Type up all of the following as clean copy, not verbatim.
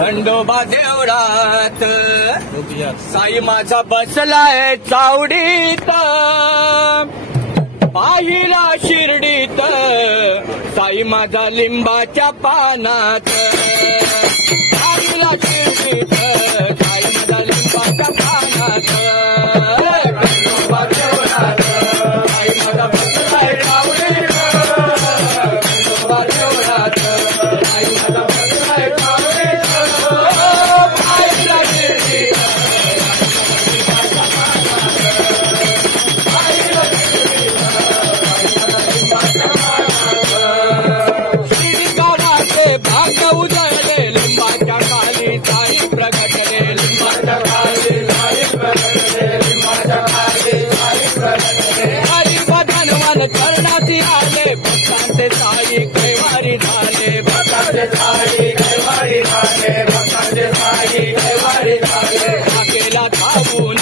खंडोबा देवळात साई माझा बसलाय चावडीत, पाहिला शिर्डीत साई माझा लिंबाच्या पानात, पाहिला शिर्डीत साई माझा लिंबाच्या पानात. खंडोबा देवळात साई माझा बसलाय चावडीत, खंडोबा देवळात साई माझा बसलाय चावडीत, पाहिला शिर्डीत भाग उजळले लिंबाच्या खाली साई प्रगटले, लिंबाच्या खाली साई प्रगटले, लिंबाच्या खाली साई प्रगटले. हरिवधनवन चरणासी आले भक्तांचे साई कैवारी झाले, भक्तांचे साई कैवारी झाले, भक्तांचे साई कैवारी झाले. हाकेला धावून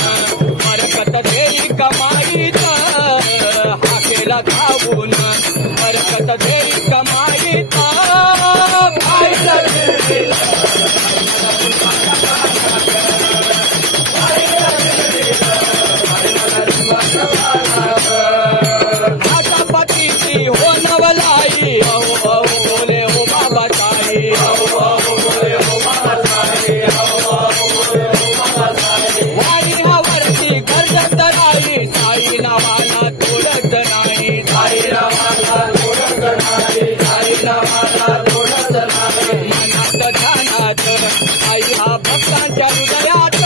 बरकत देई कमाईत, हाकेला धावून बरकत देई कमाईत. पतीची हो नवलाई, अहो अहो बोले हो बाबा साई, अहो अहो बोले हो बाबा साई, अहो अहो बोले हो बाबा साई. वारीवरती गर्जत राही साई नावाला तोडत नाही, साई नावाला तोडत नाही, साई नावाला तोडत नाही. मनात ध्यानात साई हा भक्तांच्या हृदयात